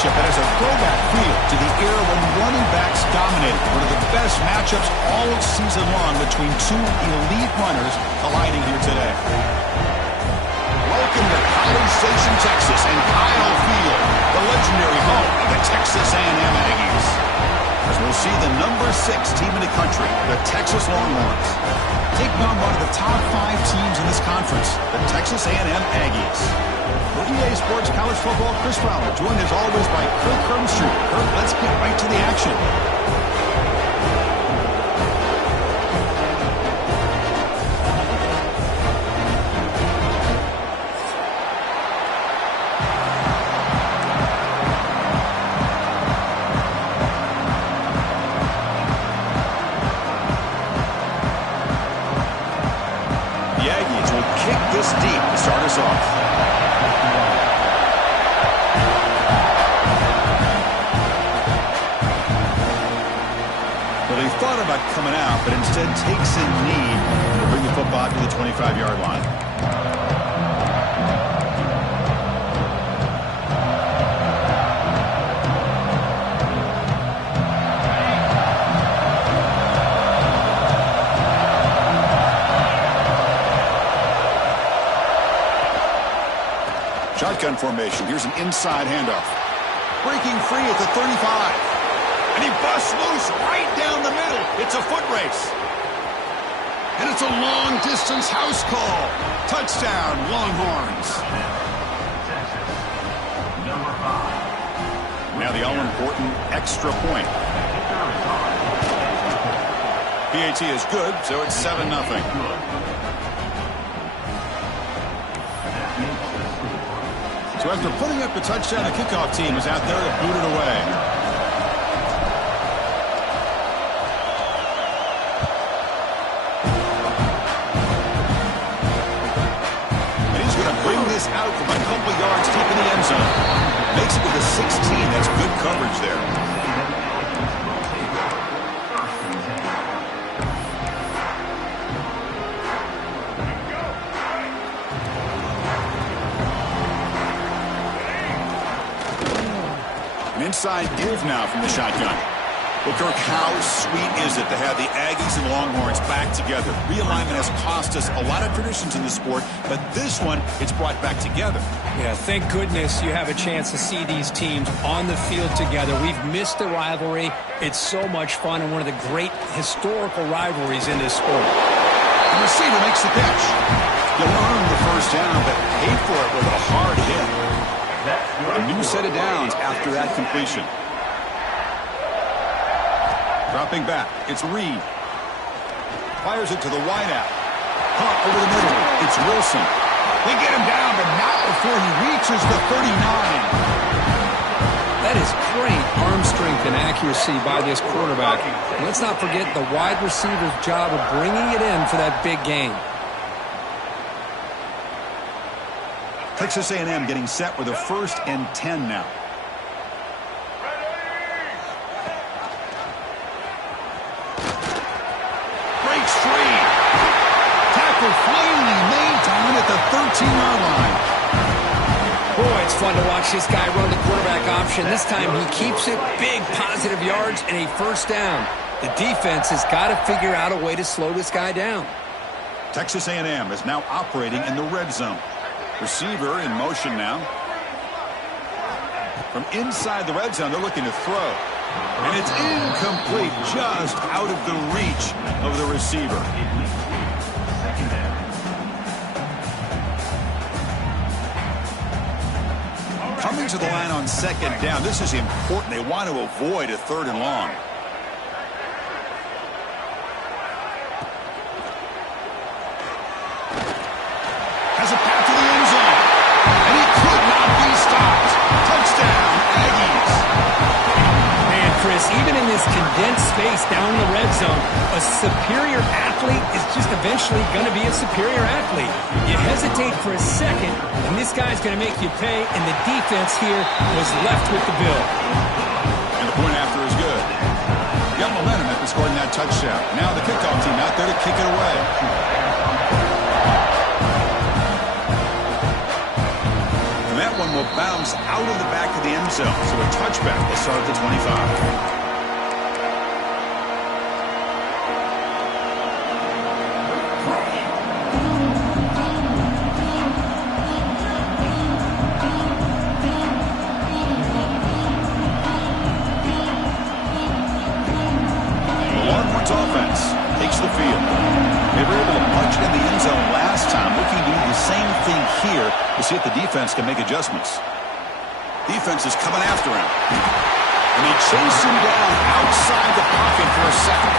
matchup that has a throwback feel to the era when running backs dominated. One of the best matchups all season long between two elite runners colliding here today. Welcome to College Station, Texas, and Kyle Field, the legendary home of the Texas A&M Aggies. As we'll see the number 6 team in the country, the Texas Longhorns, taking on one of the top 5 teams in this conference, the Texas A&M Aggies. For EA Sports College Football, Chris Fowler, joined as always by Kirk Hermstreet. Kirk, let's get right to the action. The Aggies will kick this deep to start us off. Thought about coming out, but instead takes a knee to bring the football to the 25-yard line. Shotgun formation. Here's an inside handoff. Breaking free at the 35. And he busts loose right down the middle. It's a foot race. And it's a long-distance house call. Touchdown, Longhorns. Now the all-important extra point. PAT is good, so it's 7-0. So after putting up the touchdown, the kickoff team is out there to boot it away. Out from a couple yards deep in the end zone. Makes it with a 16. That's good coverage there. An inside give now from the shotgun. Well, Kirk, how sweet is it to have the Aggies and Longhorns back together? Realignment has cost us a lot of traditions in the sport, but this one, it's brought back together. Yeah, thank goodness you have a chance to see these teams on the field together. We've missed the rivalry. It's so much fun and one of the great historical rivalries in this sport. The receiver makes the catch. You'll earn the first down, but pay for it with a hard hit. A new set of downs after that completion. Dropping back, it's Reed. Fires it to the wideout. Caught over the middle, it's Wilson. They get him down, but not before he reaches the 39. That is great arm strength and accuracy by this quarterback. Let's not forget the wide receiver's job of bringing it in for that big gain. Texas A&M getting set with a 1st and 10 now. Finally made down at the 13-yard line. Boy, it's fun to watch this guy run the quarterback option. This time he keeps it big, positive yards, and a first down. The defense has got to figure out a way to slow this guy down. Texas A&M is now operating in the red zone. Receiver in motion now. From inside the red zone, they're looking to throw. And it's incomplete, just out of the reach of the receiver. Coming to the line on 2nd down. This is important. They want to avoid a 3rd and long. Has a path to the end zone. And he could not be stopped. Touchdown, Aggies. Man, Chris, even in this condensed space down in the red zone, a superior athlete is just eventually going to be a superior athlete. You hesitate for a second, and this guy's going to make you pay, and the defense here was left with the bill. And the point after is good. Got momentum after scoring that touchdown. Now the kickoff team out there to kick it away. that one will bounce out of the back of the end zone. So a touchback will start at the 25. Offense takes the field. They were able to punch it in the end zone last time, looking to do the same thing here to see if the defense can make adjustments. Defense is coming after him. And they chase him down outside the pocket for a second.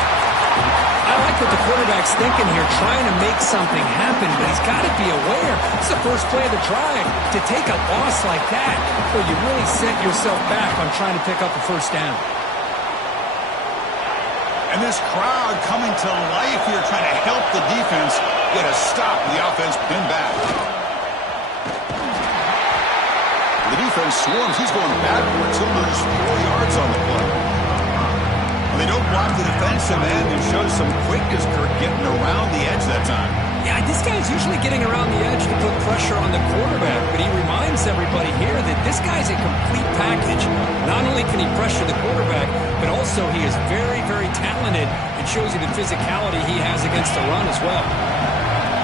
I like what the quarterback's thinking here, trying to make something happen, but he's got to be aware. It's the first play of the drive. To take a loss like that, well, you really set yourself back on trying to pick up a first down. And this crowd coming to life here, trying to help the defense get a stop. The offense pinned back. The defense swarms. He's going backwards. He'll lose 4 yards on the play. Well, they don't block the defensive end and show some quickness, Kirk, getting around the edge that time. Yeah, this guy's usually getting around the edge to put pressure on the quarterback, but he reminds everybody here that this guy's a complete package. Not only can he pressure the quarterback, but also he is very, very talented. It shows you the physicality he has against the run as well.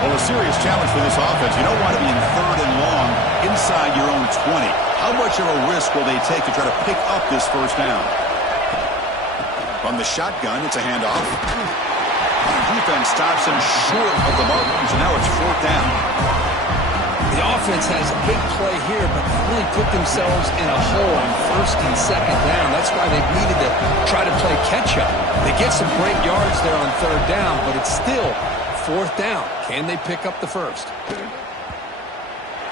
Well, a serious challenge for this offense. You don't want to be in 3rd and long inside your own 20. How much of a risk will they take to try to pick up this first down? From the shotgun, it's a handoff. Defense stops him short of the markers, and now it's 4th down. The offense has a big play here, but they really put themselves in a hole on 1st and 2nd down. That's why they've needed to try to play catch-up. They get some great yards there on 3rd down, but it's still 4th down. Can they pick up the first?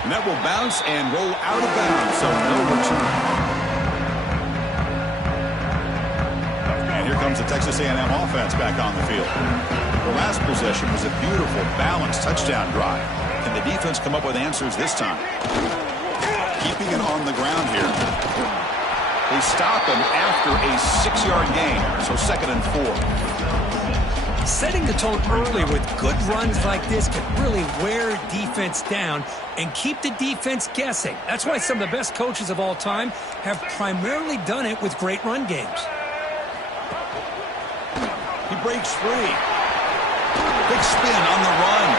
And that will bounce and roll out of bounds, so no return. Here comes the Texas A&M offense back on the field. The last possession was a beautiful, balanced touchdown drive. Can the defense come up with answers this time? Keeping it on the ground here. They stop him after a 6-yard gain, so 2nd and 4. Setting the tone early with good runs like this can really wear defense down and keep the defense guessing. That's why some of the best coaches of all time have primarily done it with great run games. He breaks free. Big spin on the run.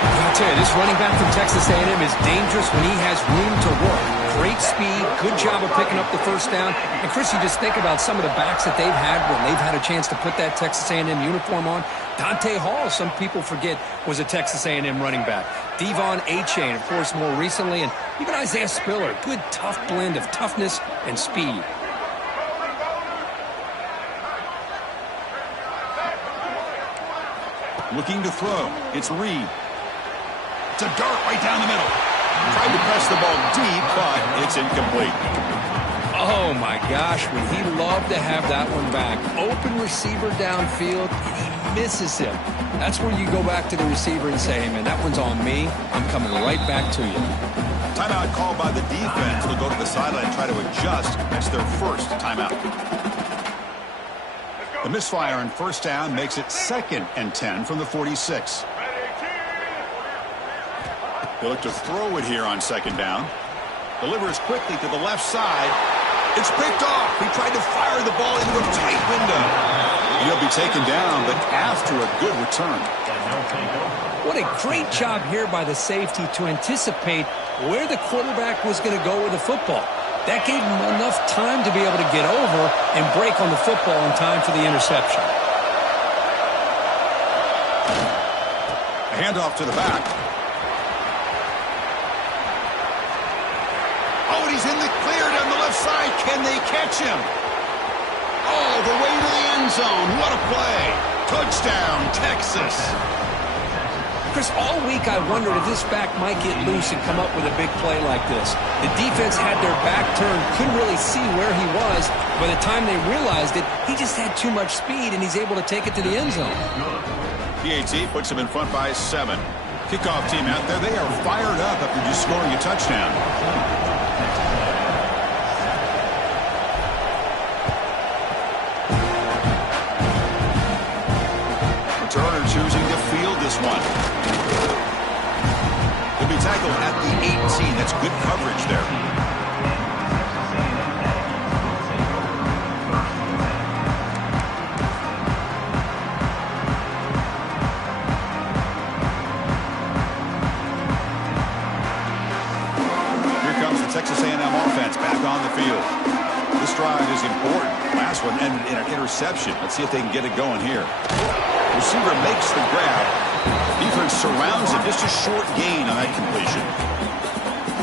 I tell you, this running back from Texas A&M is dangerous when he has room to work. Great speed, good job of picking up the first down. And, Chris, you just think about some of the backs that they've had when they've had a chance to put that Texas A&M uniform on. Dante Hall, some people forget, was a Texas A&M running back. Devon Achane, of course, more recently. And even Isaiah Spiller, good, tough blend of toughness and speed. Looking to throw. It's Reed. It's a dart right down the middle. Tried to press the ball deep, but it's incomplete. Oh, my gosh, would he love to have that one back. Open receiver downfield, and he misses him. That's where you go back to the receiver and say, hey, man, that one's on me. I'm coming right back to you. Timeout called by the defense. They'll go to the sideline and try to adjust. That's their first timeout. The misfire on 1st down makes it 2nd and 10 from the 46. They look to throw it here on 2nd down. Delivers quickly to the left side. It's picked off. He tried to fire the ball into a tight window. He'll be taken down, but after a good return. What a great job here by the safety to anticipate where the quarterback was going to go with the football. That gave him enough time to be able to get over and break on the football in time for the interception. A handoff to the back. Oh, and he's in the clear down the left side. Can they catch him? Oh, the way to the end zone. What a play. Touchdown, Texas. Chris, all week I wondered if this back might get loose and come up with a big play like this. The defense had their back turned, couldn't really see where he was. By the time they realized it, he just had too much speed, and he's able to take it to the end zone. PAT puts him in front by 7. Kickoff team out there, they are fired up after just scoring a touchdown. Returner choosing to field this one. He'll be tackle at the 18. That's good coverage there. Here comes the Texas A&M offense back on the field. This drive is important. Last one ended in an interception. Let's see if they can get it going here. Receiver makes the grab. Defense surrounds him. Just a short gain on that completion.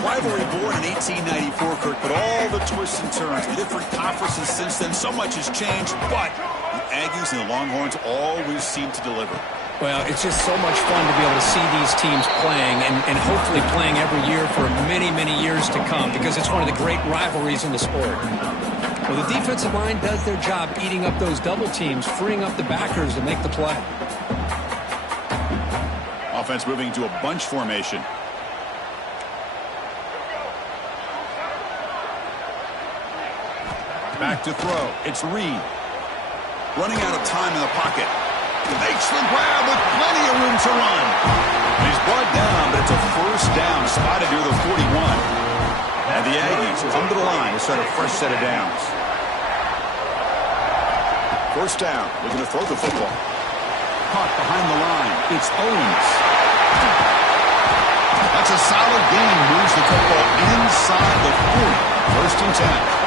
Rivalry born in 1894, Kirk, but all the twists and turns, the different conferences since then, so much has changed, but the Aggies and the Longhorns always seem to deliver. Well, it's just so much fun to be able to see these teams playing and hopefully playing every year for many, many years to come because it's one of the great rivalries in the sport. Well, the defensive line does their job eating up those double teams, freeing up the backers to make the play. Offense moving to a bunch formation. Back to throw. It's Reed. Running out of time in the pocket. Makes the grab with plenty of room to run. He's brought down, but it's a first down spotted near the 41. And the Aggies come to the line to start a fresh set of downs. First down. Looking to throw the football. Caught behind the line. It's Owens. That's a solid gain. Moves the football inside the 40. First and 10.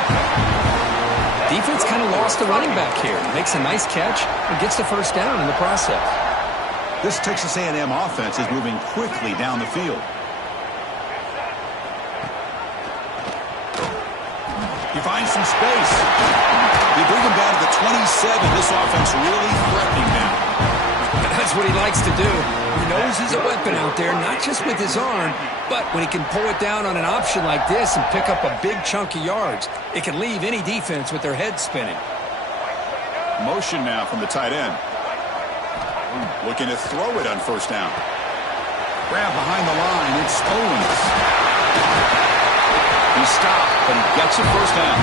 Defense kind of lost the running back here. Makes a nice catch and gets the first down in the process. This Texas A&M offense is moving quickly down the field. He finds some space. They bring him down to the 27. This offense really threatening now. That's what he likes to do. He knows he's a weapon out there, not just with his arm, but when he can pull it down on an option like this and pick up a big chunk of yards, it can leave any defense with their head spinning. Motion now from the tight end. Looking to throw it on first down. Grab behind the line. It's Owens. He stopped, but he gets a first down.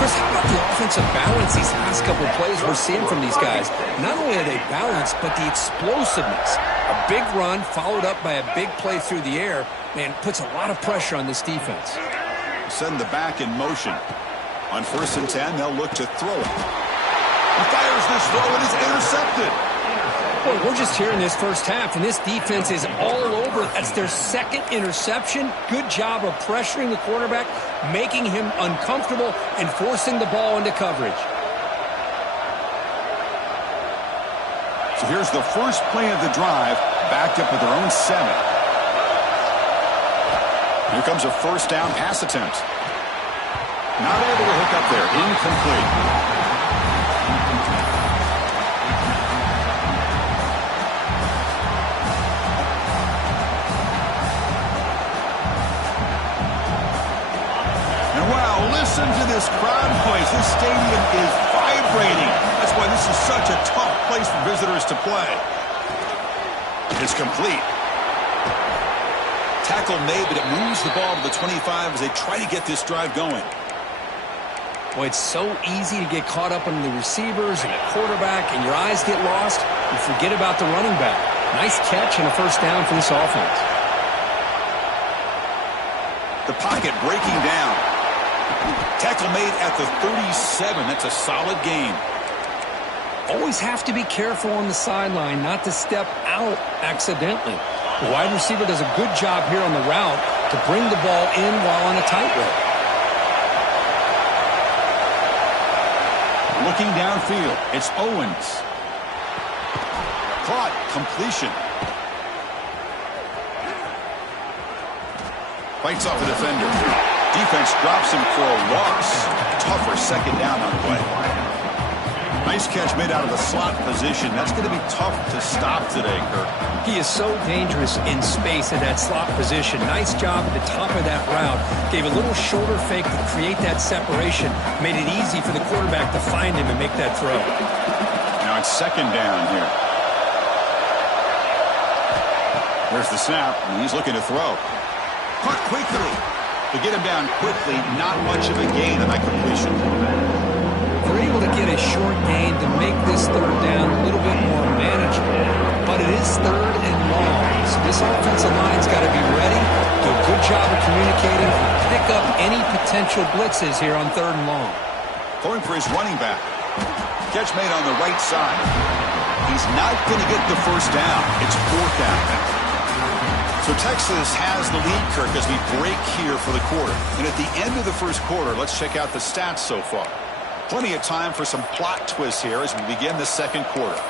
Chris, how about the offensive balance these last couple of plays we're seeing from these guys? Not only are they balanced, but the explosiveness. A big run followed up by a big play through the air, man, puts a lot of pressure on this defense. Send the back in motion. On first and 10, they'll look to throw it. He fires this throw. It is intercepted. Boy, we're just here in this first half, and this defense is all over. That's their second interception. Good job of pressuring the quarterback, making him uncomfortable, and forcing the ball into coverage. So here's the first play of the drive, backed up with their own 7. Here comes a first down pass attempt. Not able to hook up there. Incomplete. Listen to this crowd noise. This stadium is vibrating. That's why this is such a tough place for visitors to play. It's complete. Tackle made, but it moves the ball to the 25 as they try to get this drive going. Boy, it's so easy to get caught up on the receivers and the quarterback, and your eyes get lost. You forget about the running back. Nice catch and a first down for this offense. The pocket breaking down. Tackle made at the 37. That's a solid gain. Always have to be careful on the sideline not to step out accidentally. The wide receiver does a good job here on the route to bring the ball in while on a tightrope. Looking downfield, it's Owens. Caught, completion. Fights off the defender. Defense drops him for a loss. Tougher second down on the way. Nice catch made out of the slot position. That's going to be tough to stop today, Kirk. He is so dangerous in space at that slot position. Nice job at the top of that route. Gave a little shoulder fake to create that separation. Made it easy for the quarterback to find him and make that throw. Now it's second down here. There's the snap, and he's looking to throw. Caught quickly. To get him down quickly, not much of a gain on that completion. They're able to get a short gain to make this third down a little bit more manageable. But it is third and long, so this offensive line communicating, pick up any potential blitzes here on 3rd and long. Going for his running back. Catch made on the right side. He's not going to get the first down. It's 4th down now. So Texas has the lead, Kirk, as we break here for the quarter. And at the end of the first quarter, let's check out the stats so far. Plenty of time for some plot twists here as we begin the second quarter.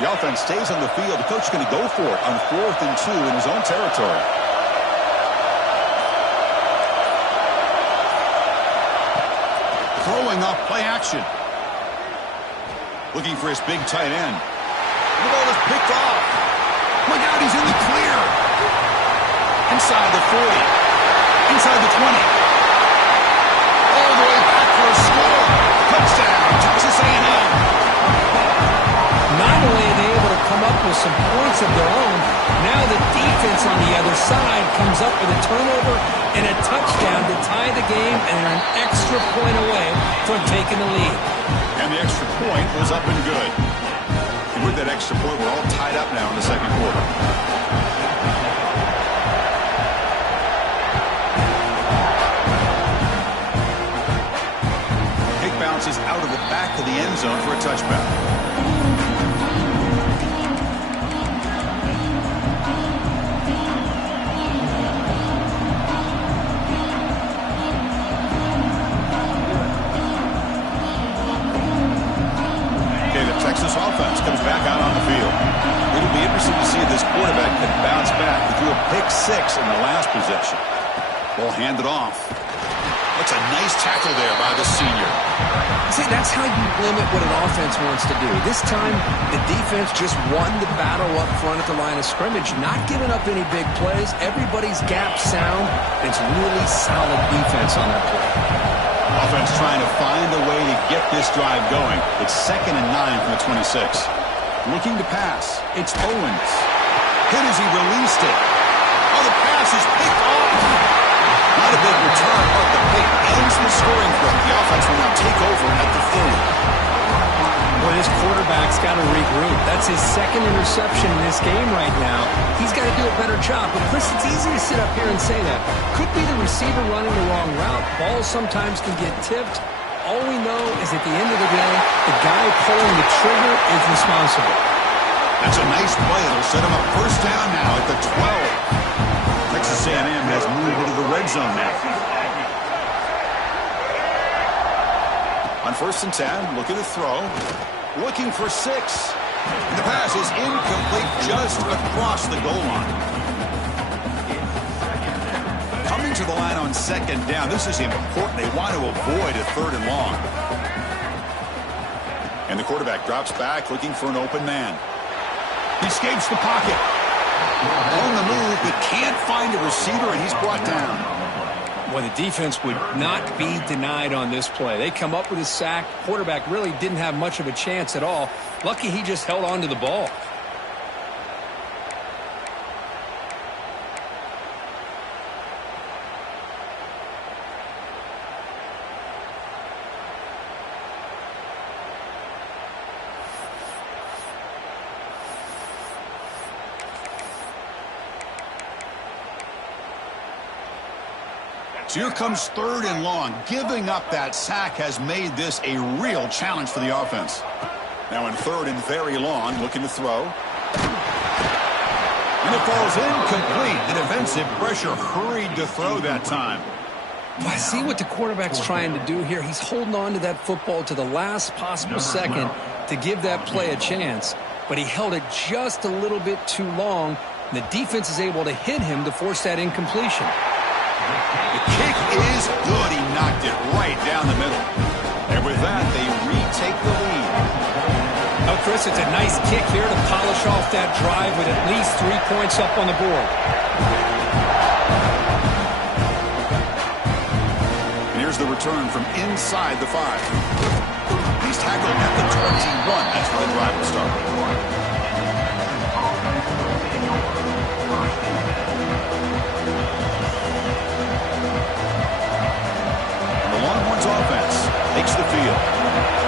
The offense stays on the field. The coach is going to go for it on 4th and 2 in his own territory. Throwing off play action. Looking for his big tight end. The ball is picked off. Look out, he's in the clear. Inside the 40. Inside the 20. All the way back for a score. Touchdown, Texas A&M. Not only are they able to come up with some points of their own, now the defense on the other side comes up with a turnover and a touchdown to tie the game, and they're an extra point away from taking the lead. And the extra point was up and good. And with that extra point, we're all tied up now in the second quarter. Kick bounces out of the back of the end zone for a touchback. Texas offense comes back out on the field. It'll be interesting to see if this quarterback can bounce back. He threw a pick-6 in the last possession. Ball handed off. That's a nice tackle there by the senior. See, that's how you limit what an offense wants to do. This time, the defense just won the battle up front at the line of scrimmage, not giving up any big plays. Everybody's gap sound. It's really solid defense on that play. Offense trying to find a way to get this drive going. It's 2nd and 9 from the 26. Looking to pass. It's Owens. Hit as he released it. Oh, the pass is picked off. Not a big return, but the pick ends the scoring threat. The offense will now take over at the 30. Well, this quarterback's got to regroup. That's his 2nd interception in this game right now. He's got to do a better job. But, Chris, it's easy to sit up here and say that. Could be the receiver running the wrong route. Balls sometimes can get tipped. All we know is at the end of the day, the guy pulling the trigger is responsible. That's a nice play. It'll set him up 1st down now at the 12. Texas A&M has moved into the red zone now. On 1st and 10, looking to throw. Looking for 6. And the pass is incomplete just across the goal line. Coming to the line on 2nd down. This is important. They want to avoid a 3rd and long. And the quarterback drops back looking for an open man. He escapes the pocket. On the move, but can't find a receiver, and he's brought down. Well, the defense would not be denied on this play. They come up with a sack. Quarterback really didn't have much of a chance at all. Lucky he just held on to the ball. So here comes 3rd and long. Giving up that sack has made this a real challenge for the offense. Now in 3rd and very long, looking to throw. And it falls incomplete. The defensive pressure hurried to throw that time. I see what the quarterback's trying to do here. He's holding on to that football to the last possible second to give that play a chance. But he held it just a little bit too long. And the defense is able to hit him to force that incompletion. The kick is good. He knocked it right down the middle. And with that, they retake the lead. Oh, Chris, it's a nice kick here to polish off that drive with at least 3 points up on the board. And here's the return from inside the 5. He's tackled at the 21. That's where the drive will start. Longhorns offense takes the field.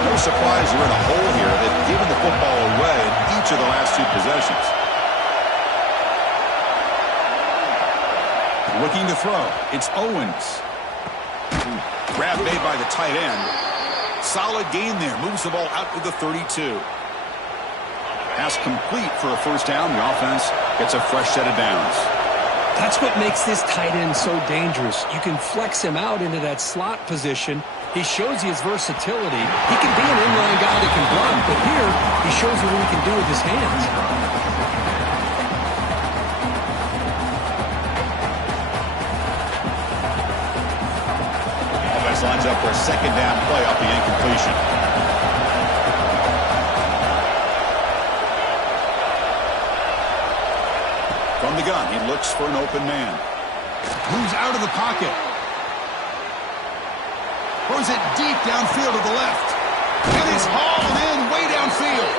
No surprised they're in a hole here. They've given the football away in each of the last 2 possessions. Looking to throw. It's Owens. Grab made by the tight end. Solid gain there. Moves the ball out to the 32. Pass complete for a first down. The offense gets a fresh set of downs. That's what makes this tight end so dangerous. You can flex him out into that slot position. He shows you his versatility. He can be an inline guy that can run, but here he shows you what he can do with his hands. Offense lines up for a second down play off the incompletion. From the gun, he looks for an open man. Moves out of the pocket. Throws it deep downfield to the left. And it's hauled in way downfield.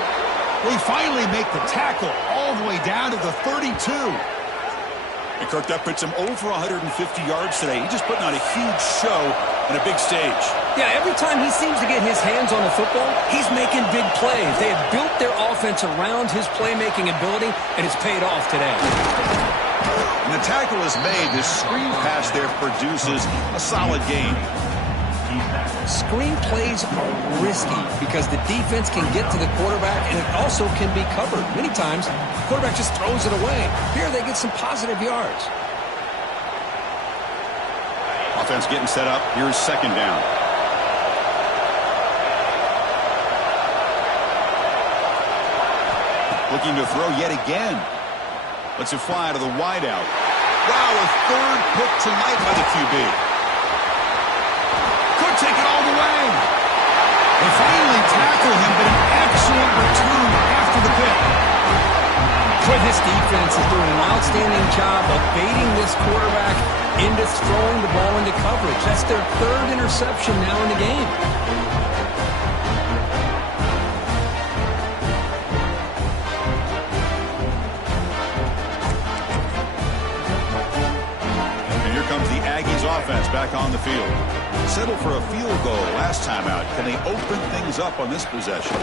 We finally make the tackle all the way down to the 32. And Kirk, that puts him over 150 yards today. He's just putting on a huge show on a big stage. Yeah, every time he seems to get his hands on the football, he's making big plays. They have built their offense around his playmaking ability, and it's paid off today. And the tackle is made. This screen pass there produces a solid gain. Screen plays are risky because the defense can get to the quarterback, and it also can be covered. Many times, the quarterback just throws it away. Here, they get some positive yards. Offense getting set up. Here's second down. Looking to throw yet again. Lets it fly to the wideout. Wow, a third pick tonight by the QB. Could take it all the way. They finally tackle him, but an excellent return after the pick. Boy, this defense is doing an outstanding job of baiting this quarterback into throwing the ball into coverage. That's their 3rd interception now in the game. And here comes the Aggies offense back on the field. Settled for a field goal last time out. Can they open things up on this possession?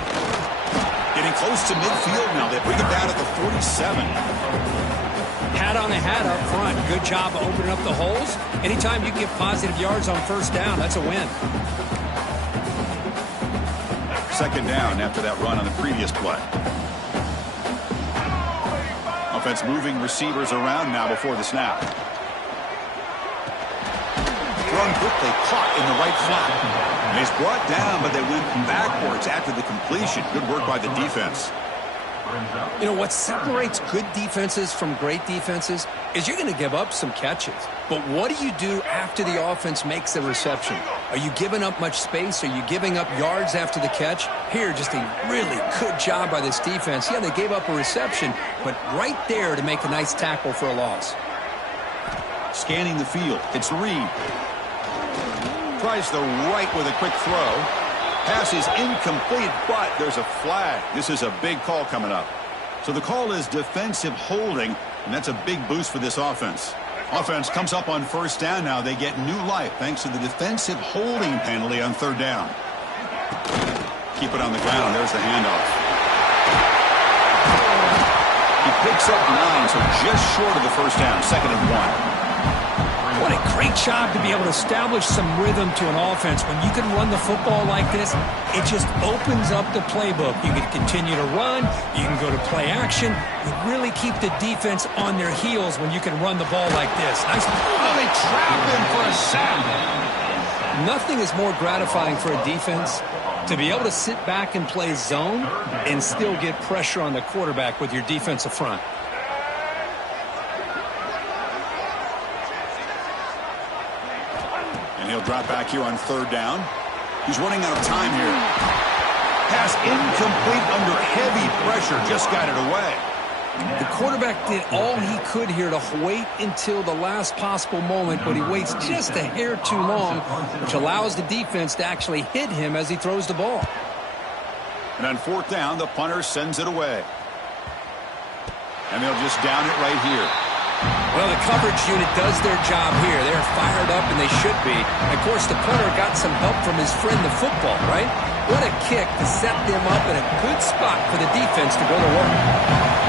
Getting close to midfield now. They bring it down at the 47. Hat on a hat up front. Good job of opening up the holes. Anytime you get positive yards on first down, that's a win. Second down after that run on the previous play. Offense moving receivers around now before the snap. Thrown quickly, caught in the right flat. And he's brought down, but they went backwards after the completion. Good work by the defense. You know, what separates good defenses from great defenses is you're going to give up some catches. But what do you do after the offense makes the reception? Are you giving up much space? Are you giving up yards after the catch? Here, just a really good job by this defense. Yeah, they gave up a reception, but right there to make a nice tackle for a loss. Scanning the field. It's Reed. Tries the right with a quick throw. Pass is incomplete, but there's a flag. This is a big call coming up. So the call is defensive holding, and that's a big boost for this offense. Offense comes up on first down now. They get new life thanks to the defensive holding penalty on third down. Keep it on the ground. There's the handoff. He picks up 9, so just short of the first down. 2nd and 1. What a great job to be able to establish some rhythm to an offense. When you can run the football like this, it just opens up the playbook. You can continue to run. You can go to play action. You really keep the defense on their heels when you can run the ball like this. Nice. Oh, they trap him for a sack. Nothing is more gratifying for a defense to be able to sit back and play zone and still get pressure on the quarterback with your defensive front. He'll drop back here on third down. He's running out of time here. Pass incomplete under heavy pressure. Just got it away. The quarterback did all he could here to wait until the last possible moment, but he waits just a hair too long, which allows the defense to actually hit him as he throws the ball. And on fourth down, the punter sends it away. And they'll just down it right here. Well, the coverage unit does their job here. They're fired up, and they should be. Of course, the punter got some help from his friend, the football, right? What a kick to set them up in a good spot for the defense to go to work.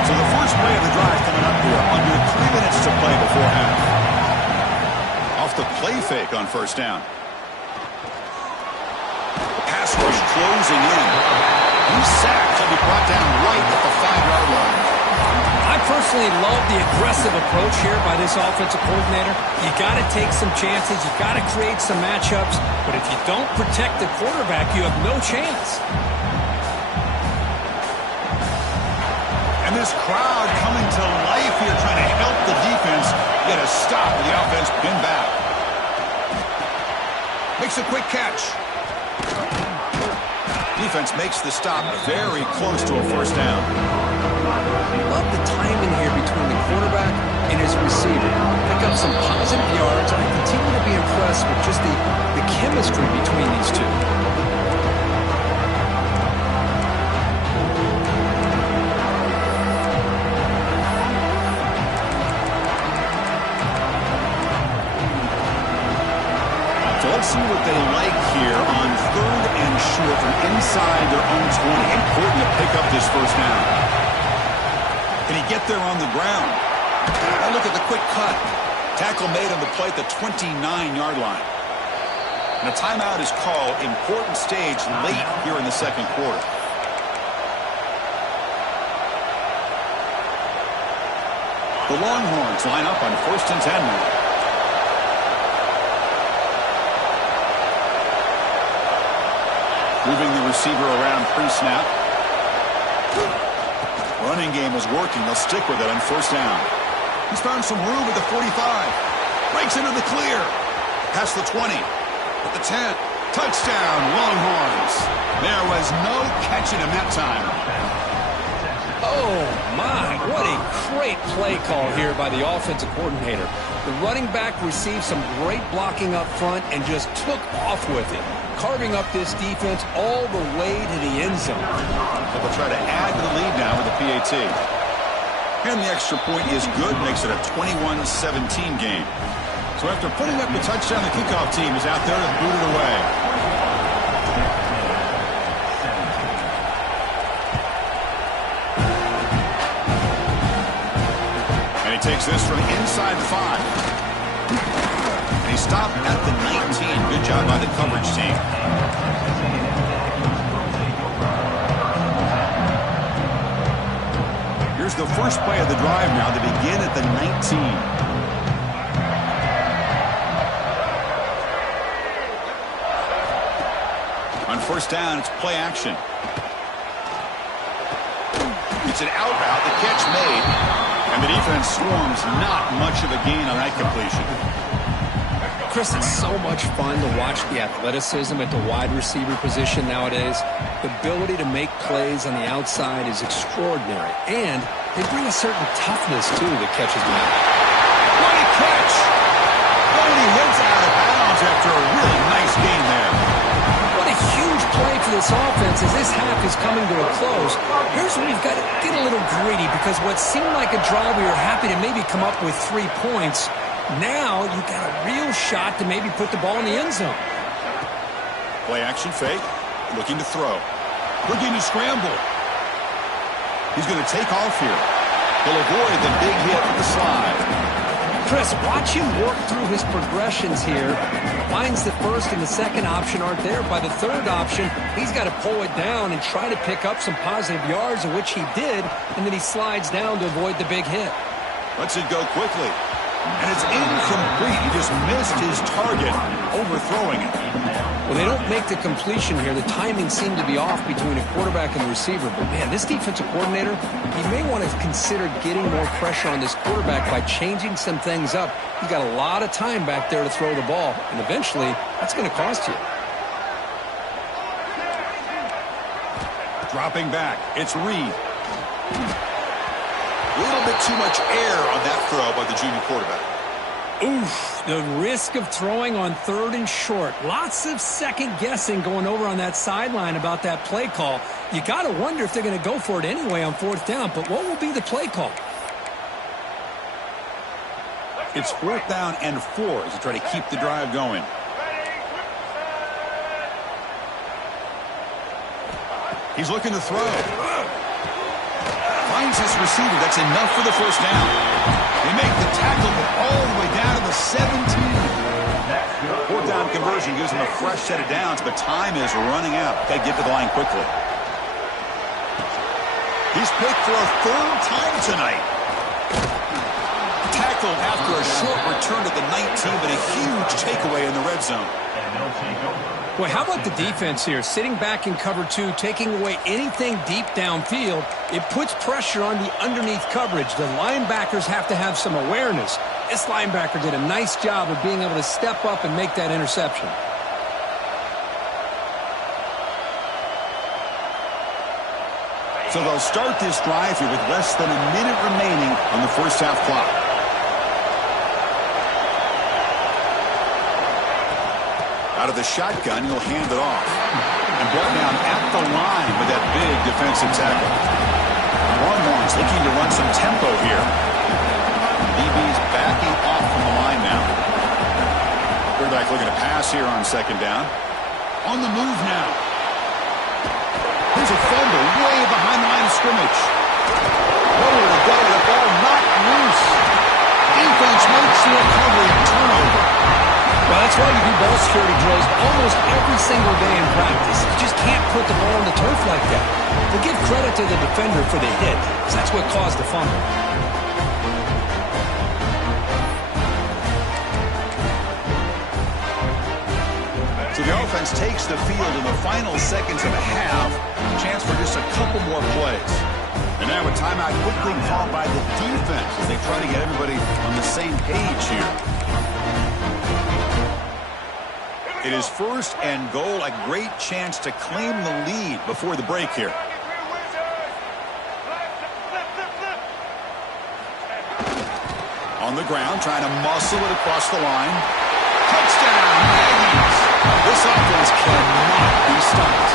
So the first play of the drive coming up here. Under 3 minutes to play before half. Off the play fake on first down. Pass rush closing in. He's sacked and be brought down right at the 5-yard line. I personally love the aggressive approach here by this offensive coordinator. You got to take some chances. You got to create some matchups. But if you don't protect the quarterback, you have no chance. And this crowd coming to life here, trying to help the defense get a stop with the offense pinned back. Makes a quick catch. Defense makes the stop very close to a first down. Love the timing here between the quarterback and his receiver. Pick up some positive yards, and I continue to be impressed with just the chemistry between these two. So let's see what they like here on 3rd and short from inside their own 20. Important to pick up this first down. Can he get there on the ground? Now look at the quick cut. Tackle made on the play at the 29-yard line. And a timeout is called. Important stage late here in the second quarter. The Longhorns line up on 1st and 10 now. Moving the receiver around pre-snap. Running game is working. They'll stick with it on first down. He's found some room at the 45. Breaks into the clear. Past the 20. At the 10. Touchdown, Longhorns. There was no catching him that time. Oh, my. What a great play call here by the offensive coordinator. The running back received some great blocking up front and just took off with it, carving up this defense all the way to the end zone. They'll try to add to the lead now with the PAT. And the extra point is good, makes it a 21-17 game. So after putting up the touchdown, the kickoff team is out there to boot it away. And he takes this from inside the 5. And he stopped at the 19. Good job by the coverage team. Here's the first play of the drive now to begin at the 19. On first down, it's play action. It's an out route, the catch made, and the defense swarms. Not much of a gain on that completion. Chris, it's so much fun to watch the athleticism at the wide receiver position nowadays. The ability to make plays on the outside is extraordinary, and they bring a certain toughness, too, that catches me out. What a catch! Oh, and he heads out of bounds after a really nice gain there. What a huge play for this offense as this half is coming to a close. Here's where you've got to get a little greedy, because what seemed like a drive where you're happy to maybe come up with 3 points, now you've got a real shot to maybe put the ball in the end zone. Play action fake, looking to throw. Looking to scramble. He's going to take off here. He'll avoid the big hit with the slide. Chris, watch him work through his progressions here. Finds the first and the second option aren't there. By the third option, he's got to pull it down and try to pick up some positive yards, of which he did, and then he slides down to avoid the big hit. Lets it go quickly. And it's incomplete. He just missed his target, overthrowing it. Well, they don't make the completion here. The timing seemed to be off between a quarterback and the receiver. But, man, this defensive coordinator, he may want to consider getting more pressure on this quarterback by changing some things up. He's got a lot of time back there to throw the ball, and eventually that's going to cost you. Dropping back, it's Reed. A little bit too much air on that throw by the junior quarterback. Oof, the risk of throwing on 3rd and short. Lots of second guessing going over on that sideline about that play call. You got to wonder if they're going to go for it anyway on 4th down, but what will be the play call? It's 4th down and 4 as they try to keep the drive going. He's looking to throw. Finds his receiver. That's enough for the first down. They make the tackle, but all the way down to the 17. Fourth down conversion gives him a fresh set of downs, but time is running out. Got to get to the line quickly. He's picked for a third time tonight. Tackled after a short return to the 19, but a huge takeaway in the red zone. Boy, how about the defense here? Sitting back in cover two, taking away anything deep downfield. It puts pressure on the underneath coverage. The linebackers have to have some awareness. This linebacker did a nice job of being able to step up and make that interception. So they'll start this drive here with less than a minute remaining on the first half clock. Out of the shotgun, he'll hand it off. And brought down at the line with that big defensive tackle. Longhorns looking to run some tempo here. DB's backing off from the line now. Quarterback looking to pass here on second down. On the move now. Here's a fumble way behind the line of scrimmage. Nowhere to go, the ball knocked loose. Defense makes the recovery and turnover. Well, that's why you do ball security drills almost every single day in practice. You just can't put the ball on the turf like that. But give credit to the defender for the hit, because that's what caused the fumble. So the offense takes the field in the final seconds of a half. Chance for just a couple more plays. And now a timeout quickly called by the defense as they try to get everybody on the same page here. It is first and goal, a great chance to claim the lead before the break here. On the ground, trying to muscle it across the line. Touchdown, Aggies! This offense cannot be stopped.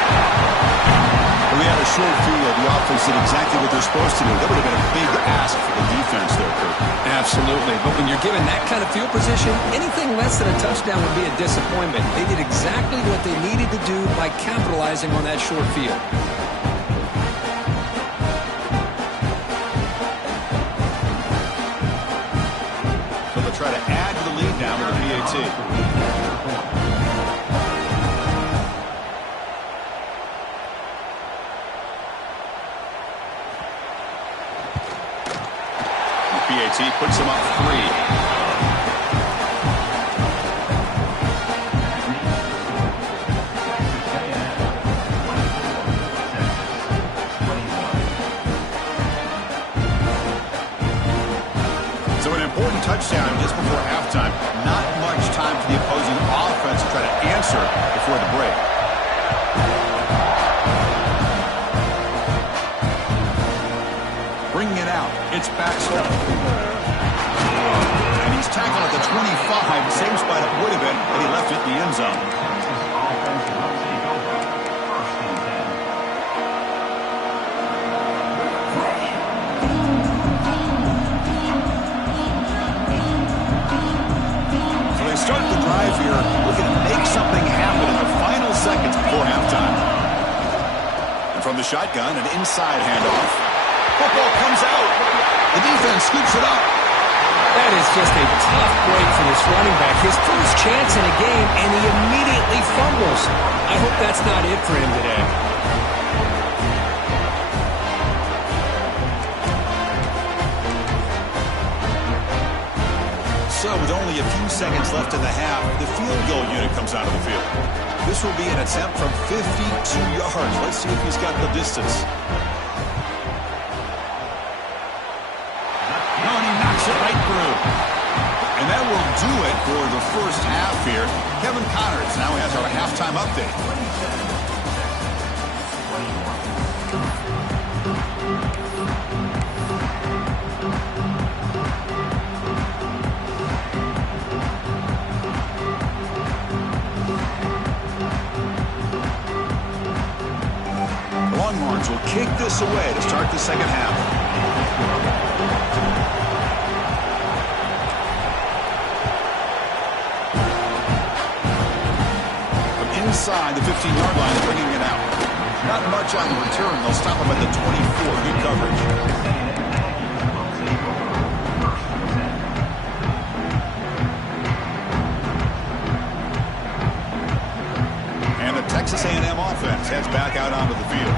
We had a short field. The offense did exactly what they're supposed to do. That would have been a big ask for the defense there, Kurt. Absolutely. But when you're given that kind of field position, anything less than a touchdown would be a disappointment. They did exactly what they needed to do by capitalizing on that short field. So they'll try to add to the lead now with a PAT. PAT puts him up 3. So an important touchdown just before halftime. Not much time for the opposing offense to try to answer before the break. Bringing it out. It's Baxter. And he's tackled at the 25. Same spot it would have been, and he left it in the end zone. So they start the drive here, looking to make something happen in the final seconds before halftime. And from the shotgun, an inside handoff. Football comes out. The defense scoops it up. That is just a tough break for this running back. His first chance in a game, and he immediately fumbles. I hope that's not it for him today. So with only a few seconds left in the half, the field goal unit comes out of the field. This will be an attempt from 52 yards. Let's see if he's got the distance. Right through. And that will do it for the first half here. Kevin Connors now has our halftime update. The Longhorns will kick this away to start the second half. inside the 15-yard line and bringing it out. Not much on the return. They'll stop him at the 24. Good coverage. And the Texas A&M offense heads back out onto the field.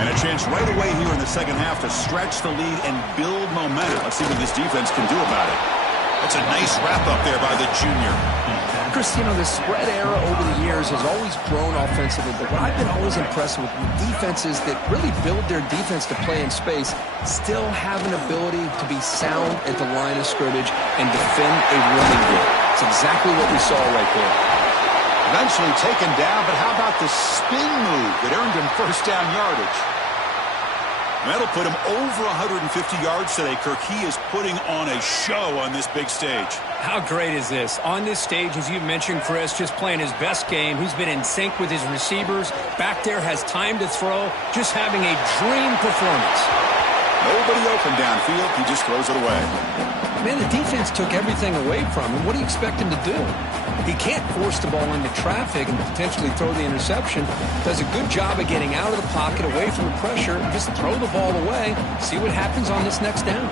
And a chance right away here in the second half to stretch the lead and build momentum. Let's see what this defense can do about it. That's a nice wrap-up there by the junior. Chris, you know, the spread era over the years has always grown offensively, but what I've been always impressed with defenses that really build their defense to play in space still have an ability to be sound at the line of scrimmage and defend a running game. It's exactly what we saw right there. Eventually taken down, but how about the spin move that earned him first down yardage? That'll put him over 150 yards today. Kirk, he is putting on a show on this big stage. How great is this? On this stage, as you mentioned, Chris, just playing his best game. He's been in sync with his receivers. Back there, has time to throw. Just having a dream performance. Nobody open downfield. He just throws it away. Man, the defense took everything away from him. What do you expect him to do? He can't force the ball into traffic and potentially throw the interception. Does a good job of getting out of the pocket, away from the pressure, and just throw the ball away. See what happens on this next down.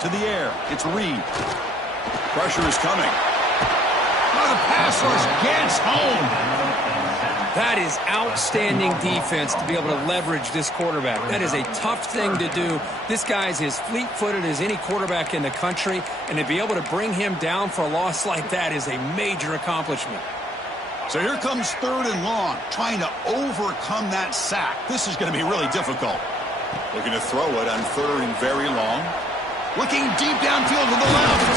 To the air. It's Reed. Pressure is coming. Oh, the pass rush gets home. That is outstanding defense to be able to leverage this quarterback. That is a tough thing to do. This guy's as fleet-footed as any quarterback in the country, and to be able to bring him down for a loss like that is a major accomplishment. So here comes 3rd and long, trying to overcome that sack. This is going to be really difficult. Looking to throw it on 3rd and very long. Looking deep downfield to the left.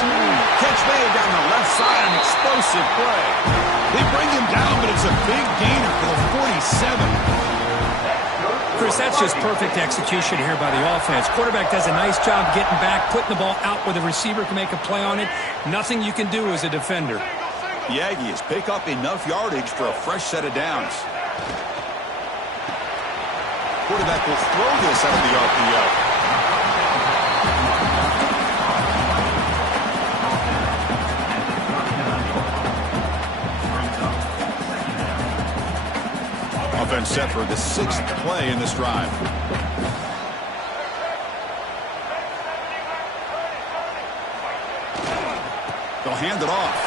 Catch made down the left side, an explosive play. They bring him down, but it's a big gainer for the 47. Chris, that's just perfect execution here by the offense. Quarterback does a nice job getting back, putting the ball out where the receiver can make a play on it. Nothing you can do as a defender. The Aggies pick up enough yardage for a fresh set of downs. Quarterback will throw this out of the RPO. Offense set for the 6th play in this drive. They'll hand it off.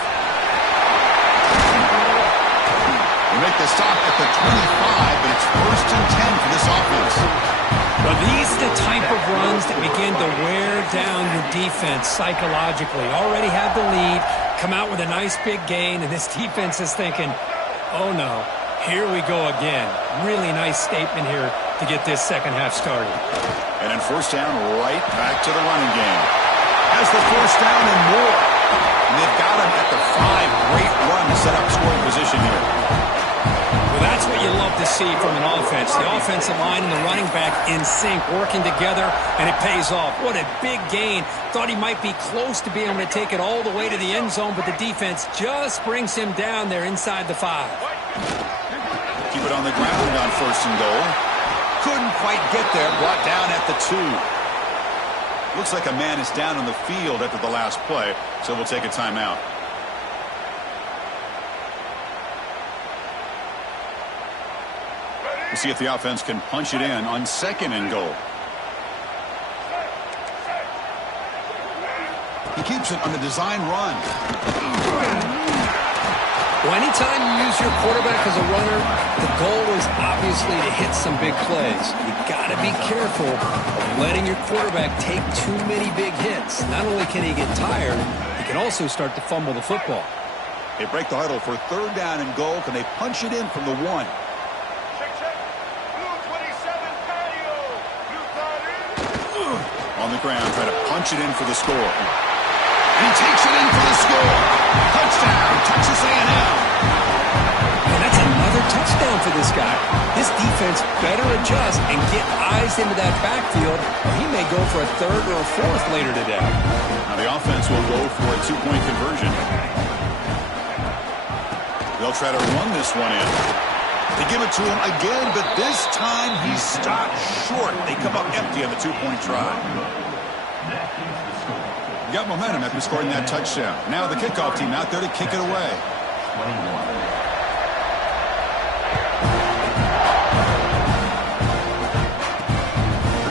They make the stop at the 25, but it's 1st and 10 for this offense. Well, these are the type of runs that begin to wear down your defense psychologically. Already have the lead, come out with a nice big gain, and this defense is thinking, oh no. Here we go again. Really nice statement here to get this second half started. And then 1st down, right back to the running game. Has the 1st down and more. And they've got him at the 5. Great run to set up scoring position here. Well, that's what you love to see from an offense. The offensive line and the running back in sync, working together, and it pays off. What a big gain. Thought he might be close to being able to take it all the way to the end zone, but the defense just brings him down there inside the 5. Keep it on the ground on 1st and goal. Couldn't quite get there. Brought down at the 2. Looks like a man is down on the field after the last play, so we'll take a timeout. We'll see if the offense can punch it in on 2nd and goal. He keeps it on the design run. Well, anytime you use your quarterback as a runner, the goal is obviously to hit some big plays. You got to be careful of letting your quarterback take too many big hits. Not only can he get tired, he can also start to fumble the football. They break the huddle for 3rd down and goal. Can they punch it in from the 1? On the ground, trying to punch it in for the score. And he takes it in for the score. Touchdown, Texas A&M. And that's another touchdown for this guy. This defense better adjust and get eyes into that backfield, or he may go for a 3rd or a 4th later today. Now the offense will go for a 2-point conversion. They'll try to run this one in. They give it to him again, but this time he stopped short. They come up empty on the 2-point try. Got momentum after scoring that touchdown. Now the kickoff team out there to kick it away.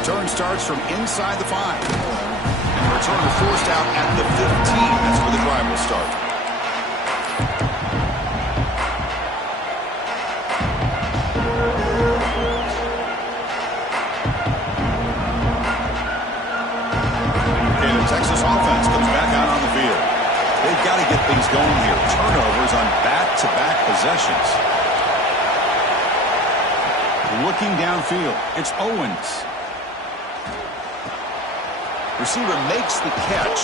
Return starts from inside the 5. And the return is forced out at the 15. That's where the drive will start. Okay, the Texas offense comes back out on the field. They've got to get things going here. Turnovers on back-to-back possessions. Looking downfield, it's Owens. Receiver makes the catch.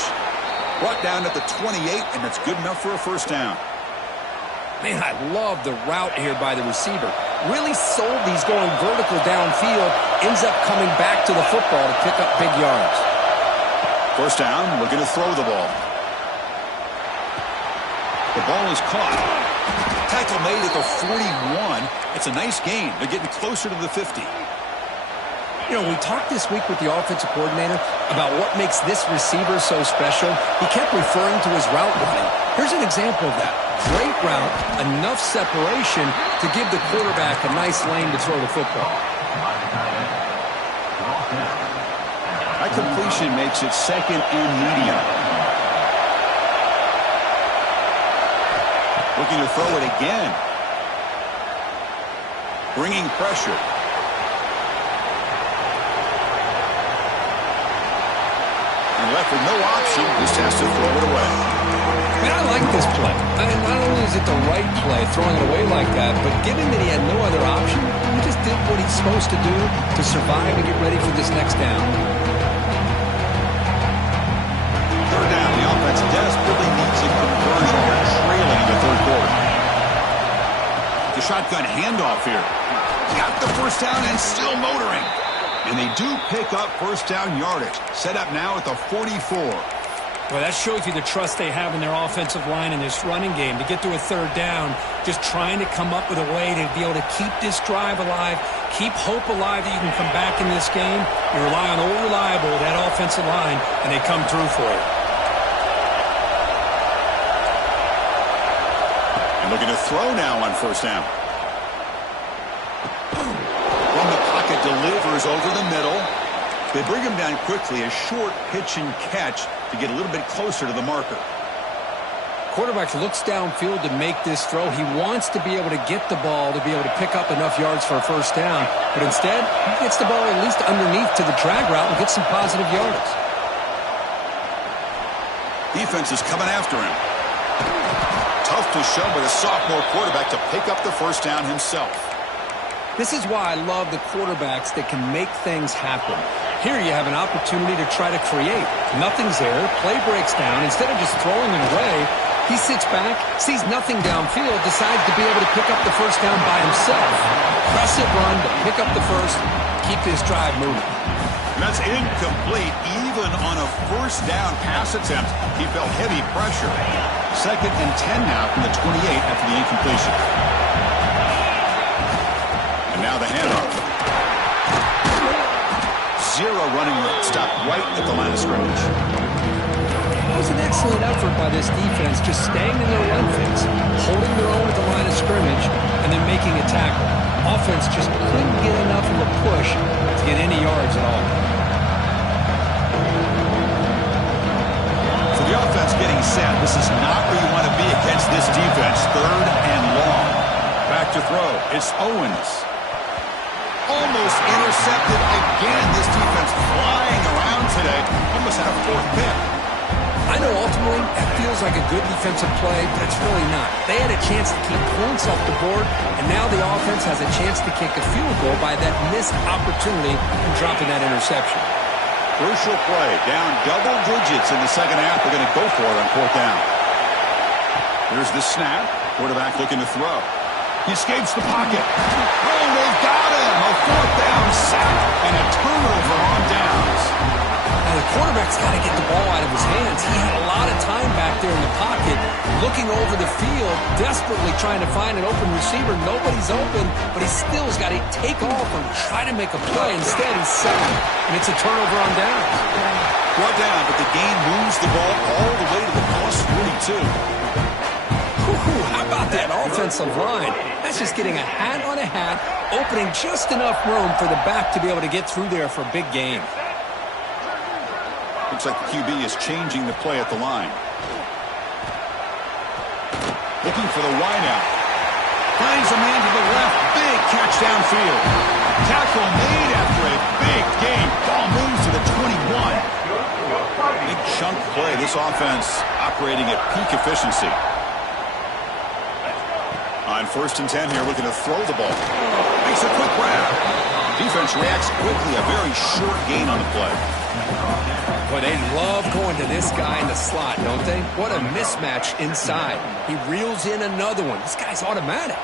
Brought down at the 28, and that's good enough for a first down. Man, I love the route here by the receiver. Really sold these going vertical downfield. Ends up coming back to the football to pick up big yards. First down, looking to throw the ball. The ball is caught. Tackle made at the 41. It's a nice gain. They're getting closer to the 50. You know, we talked this week with the offensive coordinator about what makes this receiver so special. He kept referring to his route running. Here's an example of that. Great route, enough separation to give the quarterback a nice lane to throw the football. That completion makes it second and medium. Looking to throw it again. Bringing pressure. Left with no option, just has to throw it away. Man, I like this play. Not only is it the right play, throwing it away like that, but given that he had no other option, he just did what he's supposed to do to survive and get ready for this next down. Third down, the offense desperately needs a conversion. They're trailing in the third quarter. The shotgun handoff here. Got the first down and still motoring. And they do pick up first down yardage. Set up now at the 44. Well, that shows you the trust they have in their offensive line in this running game. To get to a third down, just trying to come up with a way to be able to keep this drive alive, keep hope alive that you can come back in this game. You rely on old reliable, that offensive line, and they come through for you. And looking to throw now on first down. From the pocket, delivers over the middle. They bring him down quickly, a short pitch and catch to get a little bit closer to the marker. Quarterback looks downfield to make this throw. He wants to be able to get the ball to be able to pick up enough yards for a first down. But instead, he gets the ball at least underneath to the drag route and gets some positive yards. Defense is coming after him. Tough to show with a sophomore quarterback to pick up the first down himself. This is why I love the quarterbacks that can make things happen. Here you have an opportunity to try to create. Nothing's there. Play breaks down. Instead of just throwing it away, he sits back, sees nothing downfield, decides to be able to pick up the first down by himself. Impressive run to pick up the first, keep this drive moving. And that's incomplete. Even on a first down pass attempt, he felt heavy pressure. 2nd and 10 now from the 28 after the incompletion. And now the handoff. Zero running room. Stopped right at the line of scrimmage. It was an excellent effort by this defense, just staying in their run fence, holding their own at the line of scrimmage, and then making a tackle. Offense just couldn't get enough of a push to get any yards at all. So the offense getting set. This is not where you want to be against this defense. 3rd and long. Back to throw. It's Owens. Almost intercepted again. This defense flying around today. Almost had a 4th pick. I know ultimately that feels like a good defensive play, but it's really not. They had a chance to keep points off the board, and now the offense has a chance to kick a field goal by that missed opportunity and dropping that interception. Crucial play. Down double digits in the second half. They're going to go for it on 4th down. Here's the snap. Quarterback looking to throw. He escapes the pocket. Oh, they've got him. A 4th down sack and a turnover on downs. Now, the quarterback's got to get the ball out of his hands. He had a lot of time back there in the pocket, looking over the field, desperately trying to find an open receiver. Nobody's open, but he still's got to take off and try to make a play. Instead, he's sacked, and it's a turnover on downs. Brought down, but the gain moves the ball all the way to the plus 42. How about that offensive line. That's just getting a hat on a hat, opening just enough room for the back to be able to get through there for a big gain. Looks like the QB is changing the play at the line. Looking for the wideout. Finds a man to the left. Big catch downfield. Tackle made after a big gain. Ball moves to the 21. Big chunk play. This offense operating at peak efficiency. On 1st and 10 here, looking to throw the ball. Makes a quick grab. Defense reacts quickly. A very short gain on the play. But they love going to this guy in the slot, don't they? What a mismatch inside. He reels in another one. This guy's automatic.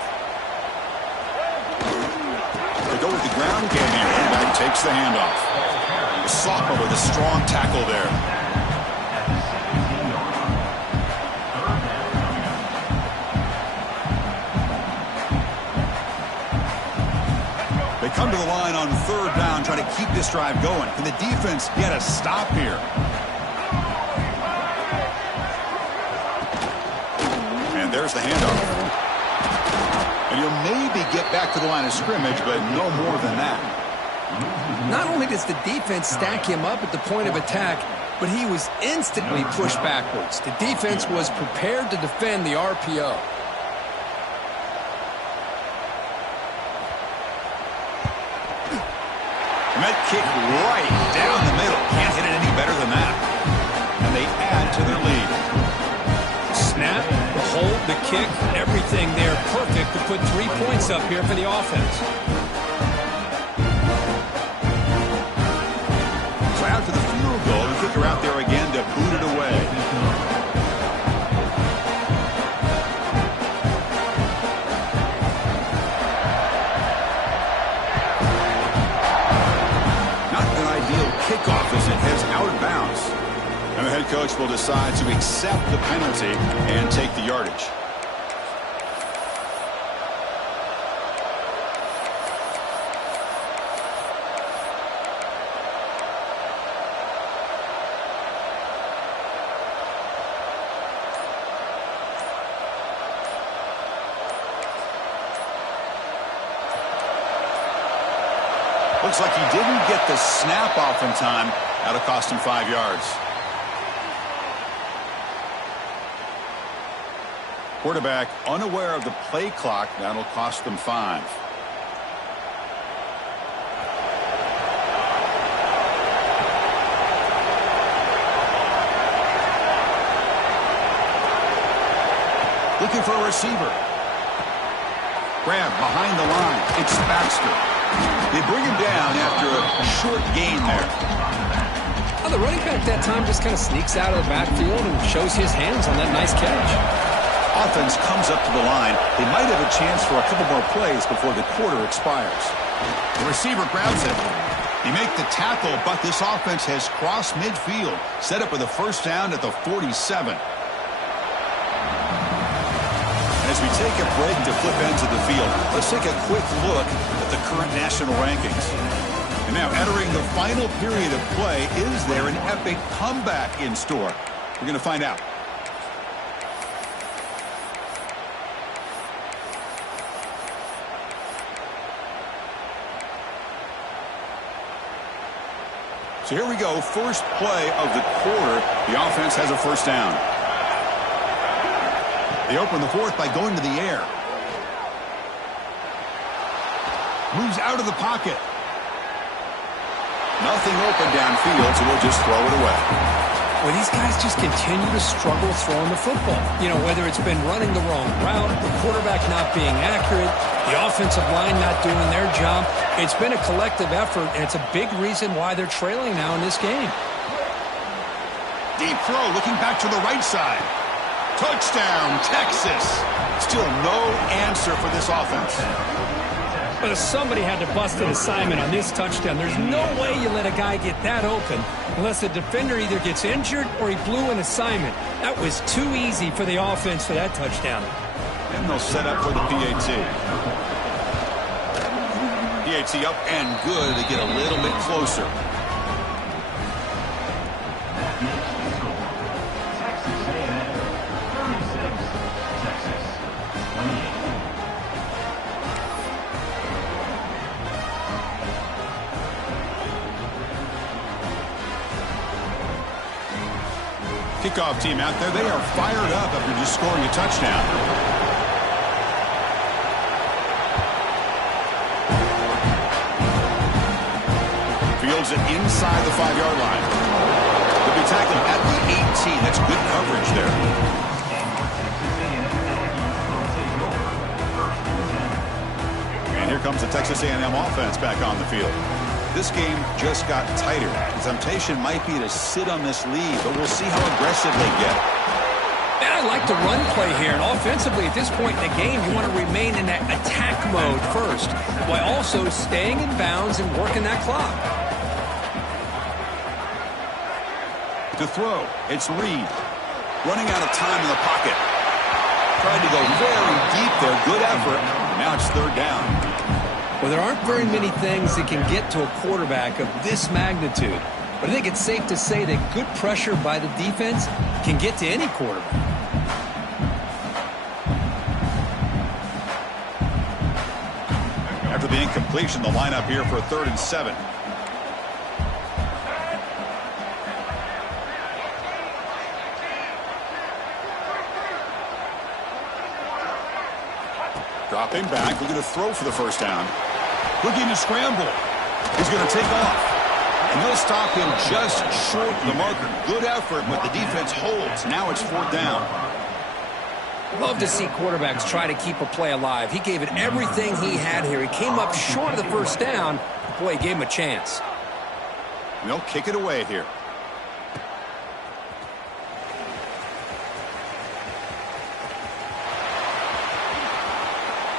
They go with the ground game here. Running back takes the handoff. Soppa with a strong tackle there. They come to the line on 3rd down, trying to keep this drive going. Can the defense get a stop here? And there's the handoff. And you'll maybe get back to the line of scrimmage, but no more than that. Not only does the defense stack him up at the point of attack, but he was instantly pushed backwards. The defense was prepared to defend the RPO. And that kick right down the middle. Can't hit it any better than that. And they add to their lead. Snap, the hold, the kick, everything there perfect to put 3 points up here for the offense. So after the field goal, the kicker out there again to boot it away. Kickoff as it heads out of bounds. And the head coach will decide to accept the penalty and take the yardage. Looks like he didn't get the snap off in time. That'll cost him 5 yards. Quarterback unaware of the play clock. That'll cost them 5. Looking for a receiver. Grab behind the line. It's Baxter. They bring him down after a short gain there. Well, the running back that time just kind of sneaks out of the backfield and shows his hands on that nice catch. Offense comes up to the line. They might have a chance for a couple more plays before the quarter expires. The receiver grabs it. He makes the tackle, but this offense has crossed midfield. Set up with a 1st down at the 47. As we take a break to flip ends of the field, let's take a quick look at the current national rankings. And now entering the final period of play, is there an epic comeback in store? We're going to find out. So here we go, first play of the quarter. The offense has a 1st down. They open the 4th by going to the air. Moves out of the pocket. Nothing open downfield, so we'll just throw it away. Well, these guys just continue to struggle throwing the football. You know, whether it's been running the wrong route, the quarterback not being accurate, the offensive line not doing their job. It's been a collective effort, and it's a big reason why they're trailing now in this game. Deep throw, looking back to the right side. Touchdown, Texas. Still no answer for this offense. But somebody had to bust an assignment on this touchdown. There's no way you let a guy get that open unless the defender either gets injured or he blew an assignment. That was too easy for the offense for that touchdown. And they'll set up for the PAT. PAT up and good to get a little bit closer. Kickoff team out there, they are fired up after just scoring a touchdown. Fields it inside the 5-yard line. They'll be tackled at the 18. That's good coverage there. And here comes the Texas A&M offense back on the field. This game just got tighter. The temptation might be to sit on this lead, but we'll see how aggressive they get. And I like the run play here. And offensively, at this point in the game, you want to remain in that attack mode first, while also staying in bounds and working that clock. To throw, it's Reed. Running out of time in the pocket. Tried to go very deep there. Good effort. Now it's 3rd down. Well, there aren't very many things that can get to a quarterback of this magnitude. But I think it's safe to say that good pressure by the defense can get to any quarterback. After the incompletion, the lineup here for a 3rd and 7. Dropping back, looking to throw for the 1st down. Looking to scramble. He's going to take off. And they'll stop him just short of the marker. Good effort, but the defense holds. Now it's 4th down. Love to see quarterbacks try to keep a play alive. He gave it everything he had here. He came up short of the 1st down. Boy, he gave him a chance. And they'll kick it away here.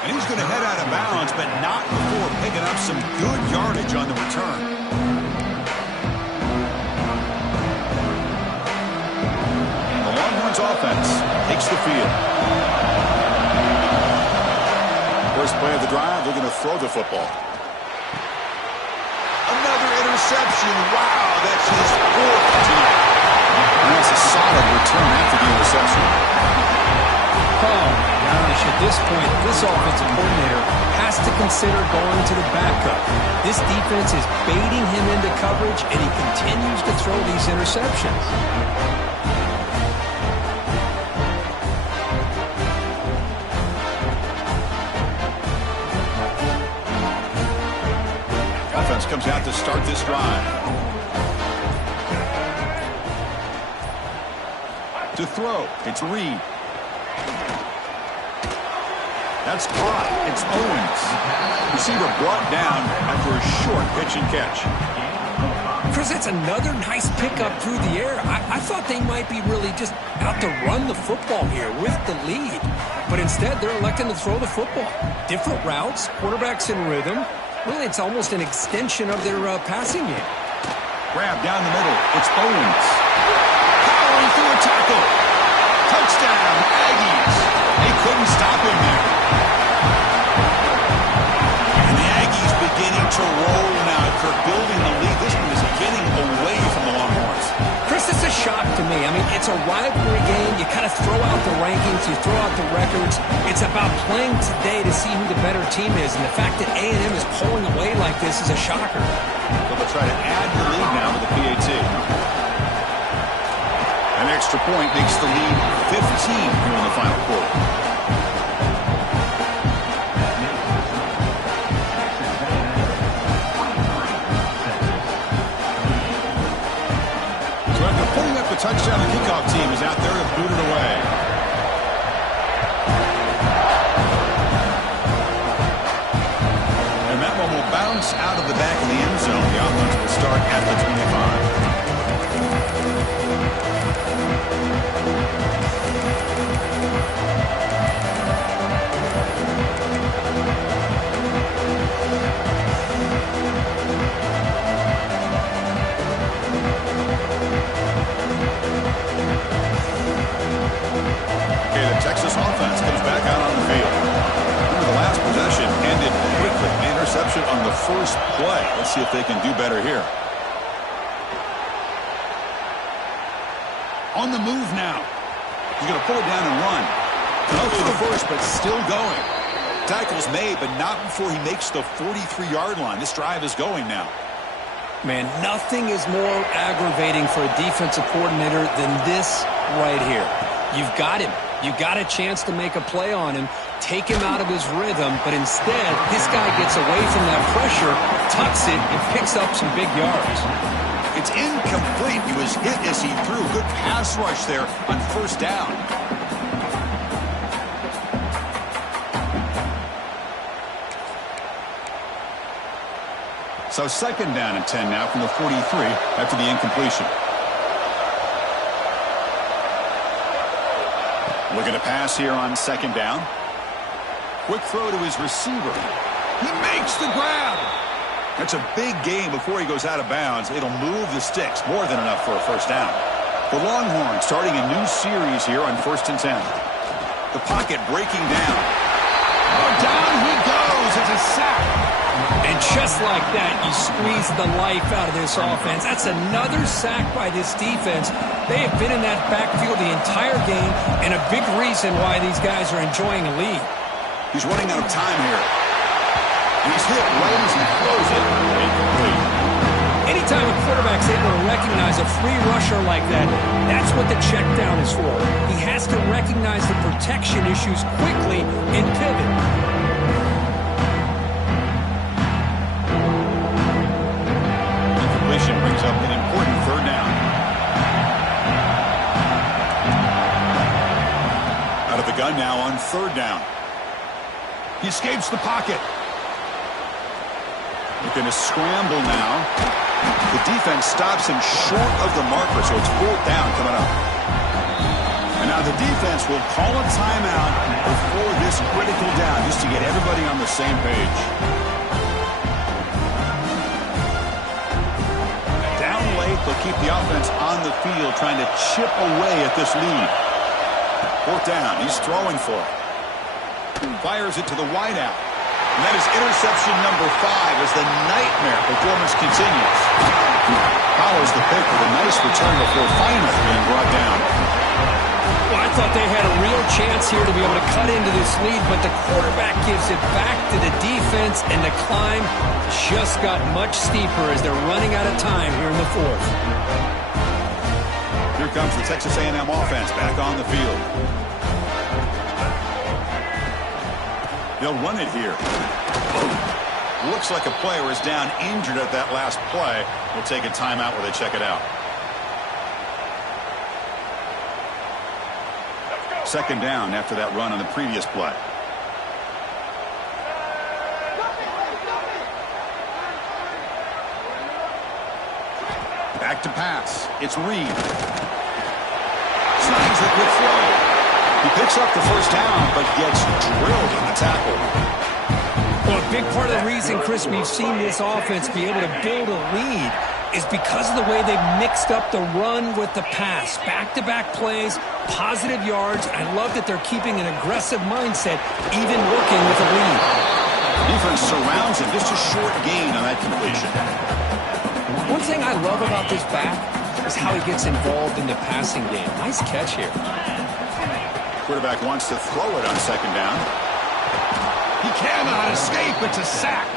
And he's going to head out of bounds, but not before picking up some good yardage on the return. The Longhorns offense takes the field. First play of the drive, they're going to throw the football. Another interception. Wow, that's his 4th tonight. And that's a solid return after the interception. Oh, gosh, at this point, this offensive coordinator has to consider going to the backup. This defense is baiting him into coverage, and he continues to throw these interceptions. Offense comes out to start this drive. To throw, it's Reed. That's caught. It's Owens. Receiver brought down after a short pitch and catch. Chris, that's another nice pickup through the air. I thought they might be really just out to run the football here with the lead. But instead, they're electing to throw the football. Different routes, quarterbacks in rhythm. Really, it's almost an extension of their passing game. Grab down the middle. It's Owens. Powering through a tackle. Touchdown, Aggies. They couldn't stop him there. And the Aggies beginning to roll now. After building the lead, this one is getting away from the Longhorns. Chris, it's a shock to me. I mean, it's a rivalry game. You kind of throw out the rankings. You throw out the records. It's about playing today to see who the better team is. And the fact that A&M is pulling away like this is a shocker. So they'll try to add the lead now with the PAT. An extra point makes the lead 15 here in the final quarter. So after putting up a touchdown, the kickoff team is out there to boot it away. And that one will bounce out of the back of the end zone. The offense will start at the 25. Texas offense comes back out on the field. The last possession ended quickly. The interception on the first play. Let's see if they can do better here. On the move now. He's going to pull it down and run. Out for the first, but still going. Tackle's made, but not before he makes the 43-yard line. This drive is going now. Man, nothing is more aggravating for a defensive coordinator than this right here. You've got him. You got a chance to make a play on him, take him out of his rhythm, but instead, this guy gets away from that pressure, tucks it, and picks up some big yards. It's incomplete. He was hit as he threw. Good pass rush there on first down. So second down and 10 now from the 43 after the incompletion. Looking to pass here on second down. Quick throw to his receiver. He makes the grab. That's a big gain before he goes out of bounds. It'll move the sticks, more than enough for a first down. The Longhorns starting a new series here on 1st and 10. The pocket breaking down. Oh, down he goes. It's a sack. And just like that, you squeeze the life out of this offense. That's another sack by this defense. They have been in that backfield the entire game, and a big reason why these guys are enjoying a lead. He's running out of time here. And he's hit right as he throws it. Incomplete. Anytime a quarterback's able to recognize a free rusher like that, that's what the check down is for. He has to recognize the protection issues quickly and pivot. Incompletion brings up an important third down. Out of the gun now on third down. He escapes the pocket. Looking to scramble now. The defense stops him short of the marker, so it's fourth down coming up. And now the defense will call a timeout before this critical down, just to get everybody on the same page. Down late, they'll keep the offense on the field, trying to chip away at this lead. Fourth down, he's throwing for it. Fires it to the wideout. And that is interception number 5 as the nightmare performance continues. Follows the pick with a nice return before finally being brought down. Well, I thought they had a real chance here to be able to cut into this lead, but the quarterback gives it back to the defense, and the climb just got much steeper as they're running out of time here in the fourth. Here comes the Texas A&M offense back on the field. They'll run it here. Looks like a player is down injured at that last play. We'll take a timeout where they check it out. Second down after that run on the previous play. Back to pass. It's Reed. Snags a good throw. He picks up the first down, but gets drilled in the tackle. Well, a big part of the reason, Chris, we've seen this offense be able to build a lead is because of the way they've mixed up the run with the pass. Back-to-back plays, positive yards. I love that they're keeping an aggressive mindset, even working with a lead. Defense surrounds him. Just a short gain on that completion. One thing I love about this back is how he gets involved in the passing game. Nice catch here. Quarterback wants to throw it on second down. He cannot escape. It's a sack.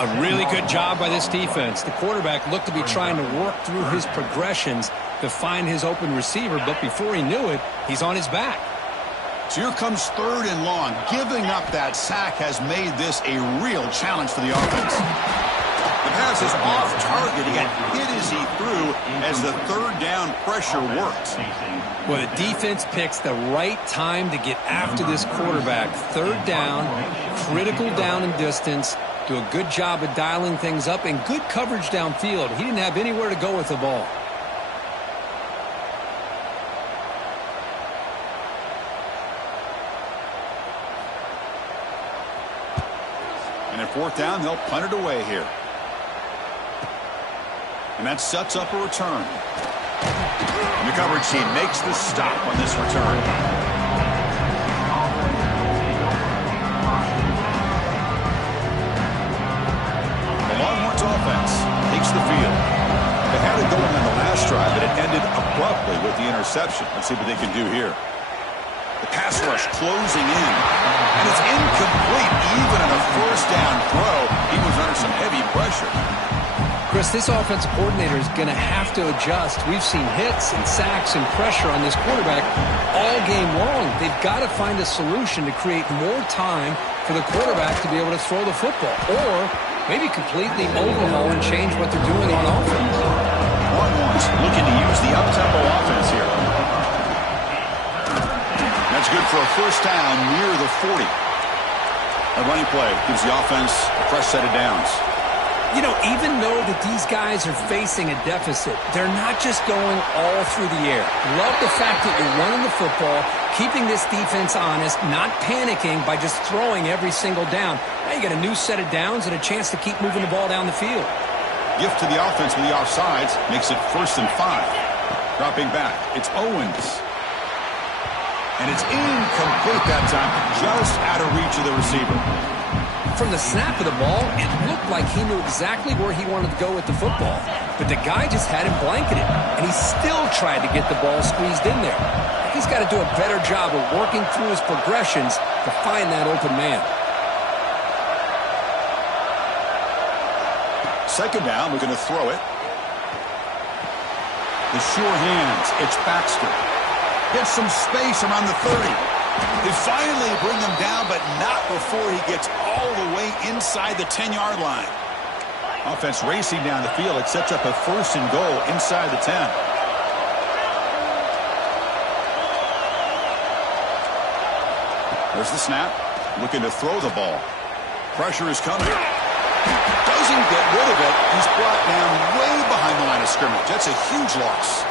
A really good job by this defense. The quarterback looked to be trying to work through his progressions to find his open receiver, but before he knew it, he's on his back. So here comes third and long. Giving up that sack has made this a real challenge for the offense. The pass is off target. He got hit as he threw as the third down pressure worked. Well, the defense picks the right time to get after this quarterback. Third down, critical down and distance. Do a good job of dialing things up and good coverage downfield. He didn't have anywhere to go with the ball. And at fourth down, they'll punt it away here. And that sets up a return. And the coverage team makes the stop on this return. The Longhorns offense takes the field. They had it going on the last drive, but it ended abruptly with the interception. Let's see what they can do here. The pass rush closing in. And it's incomplete even on a first down throw. He was under some heavy pressure. Chris, this offensive coordinator is going to have to adjust. We've seen hits and sacks and pressure on this quarterback all game long. They've got to find a solution to create more time for the quarterback to be able to throw the football, or maybe completely overhaul and change what they're doing on offense. Longhorns looking to use the up-tempo offense here. That's good for a first down near the 40. A running play gives the offense a fresh set of downs. You know, even though that these guys are facing a deficit, they're not just going all through the air. Love the fact that you're running the football, keeping this defense honest, not panicking by just throwing every single down. Now you got a new set of downs and a chance to keep moving the ball down the field. Gift to the offense with the offsides makes it 1st and 5. Dropping back, it's Owens. And it's incomplete that time, just out of reach of the receiver. From the snap of the ball, it looked like he knew exactly where he wanted to go with the football. But the guy just had him blanketed, and he still tried to get the ball squeezed in there. He's got to do a better job of working through his progressions to find that open man. Second down, we're going to throw it. The sure hands, it's Baxter. Gets some space around the 30. They finally bring him down, but not before he gets all the way inside the 10-yard line. Offense racing down the field. It sets up a 1st and goal inside the 10. There's the snap. Looking to throw the ball. Pressure is coming. Doesn't get rid of it. He's brought down way behind the line of scrimmage. That's a huge loss.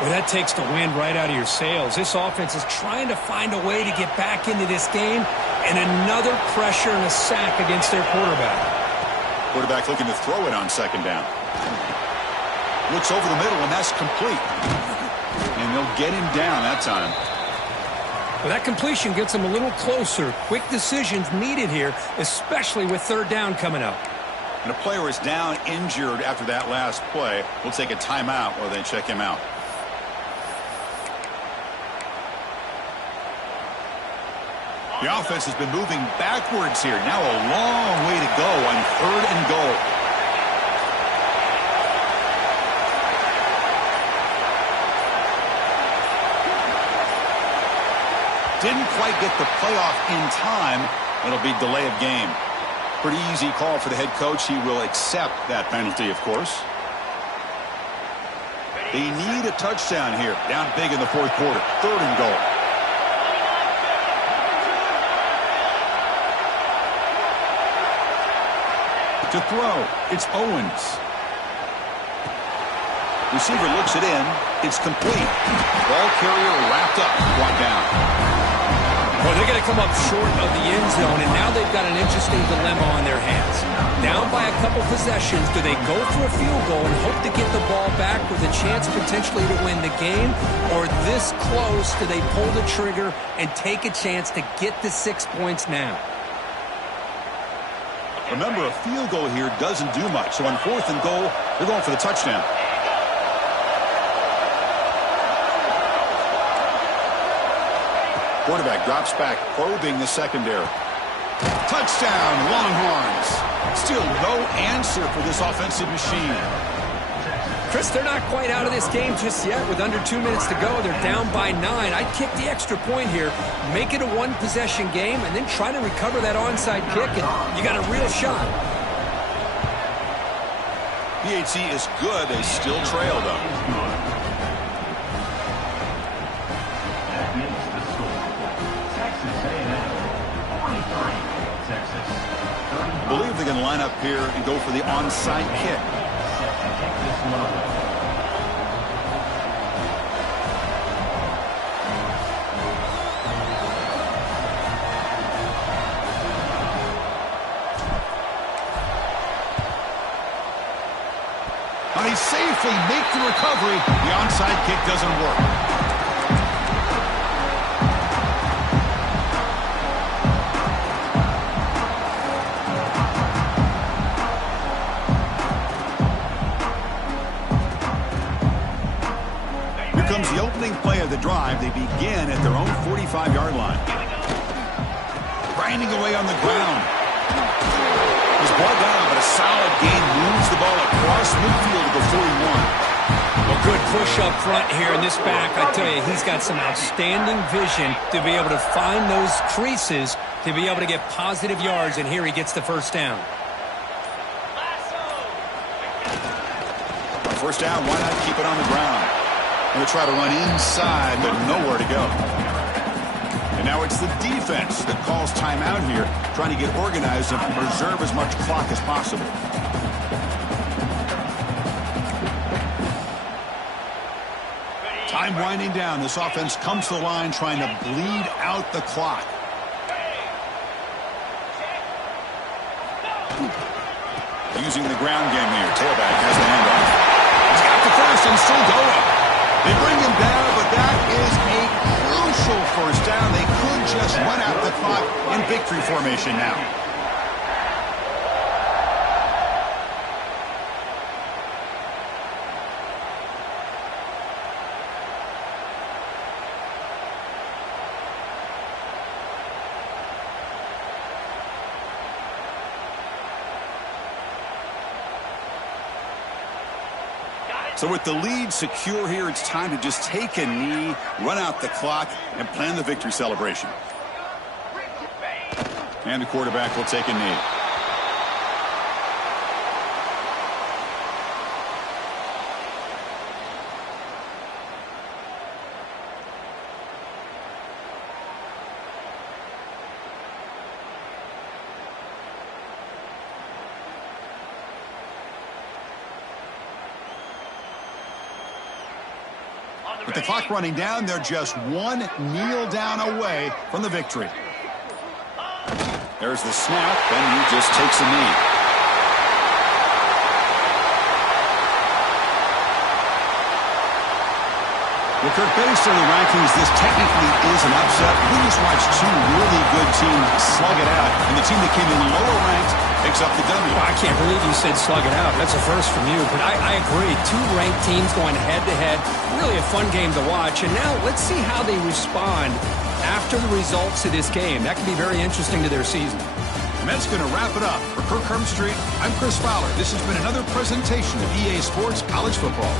Well, that takes the wind right out of your sails. This offense is trying to find a way to get back into this game, and another pressure and a sack against their quarterback. Quarterback looking to throw it on second down. Looks over the middle, and that's complete. And they'll get him down that time. Well, that completion gets him a little closer. Quick decisions needed here, especially with 3rd down coming up. And a player is down injured after that last play. We'll take a timeout while they check him out. The offense has been moving backwards here. Now a long way to go on 3rd and goal. Didn't quite get the playoff in time. It'll be delay of game. Pretty easy call for the head coach. He will accept that penalty, of course. They need a touchdown here. Down big in the 4th quarter. 3rd and goal. To throw, it's Owens. Receiver looks it in. It's complete. Ball carrier wrapped up, brought down. Well, they're going to come up short of the end zone, and now they've got an interesting dilemma on their hands. Down by a couple possessions, do they go for a field goal and hope to get the ball back with a chance potentially to win the game? Or this close, do they pull the trigger and take a chance to get the 6 points now? Remember, a field goal here doesn't do much. So on 4th and goal, they're going for the touchdown. Quarterback drops back, probing the secondary. Touchdown, Longhorns. Still no answer for this offensive machine. Chris, they're not quite out of this game just yet. With under 2 minutes to go, they're down by 9. I'd kick the extra point here, make it a 1-possession game, and then try to recover that onside kick, and you got a real shot. PHC is good. They still trail, though. I believe they're going to line up here and go for the onside kick. Now they safely make the recovery. The onside kick doesn't work. Comes the opening play of the drive. They begin at their own 45-yard line. Grinding away on the ground. He's brought down, but a solid gain moves the ball across midfield to the 41. Well, good push up front here in this back. I tell you, he's got some outstanding vision to be able to find those creases to be able to get positive yards, and here he gets the first down. First down, why not keep it on the ground? Going to try to run inside, but nowhere to go. And now it's the defense that calls timeout here, trying to get organized and preserve as much clock as possible. Time winding down. This offense comes to the line trying to bleed out the clock. Using the ground game here. Tailback has the handoff. He's got the first and still going. They bring him down, but that is a crucial first down. They could just run out the clock in victory formation now. So with the lead secure here, it's time to just take a knee, run out the clock, and plan the victory celebration. And the quarterback will take a knee. With the clock running down, they're just one kneel down away from the victory. There's the snap, and he just takes a knee. Well, Kirk, based on the rankings, this technically is an upset. We just watched two really good teams slug it out, and the team that came in lower ranked picks up the W. Well, I can't believe you said slug it out. That's a first from you, but I agree. Two ranked teams going head-to-head. Really a fun game to watch, and now let's see how they respond after the results of this game. That could be very interesting to their season. And that's going to wrap it up. For Kirk Herbstreit, I'm Chris Fowler. This has been another presentation of EA Sports College Football.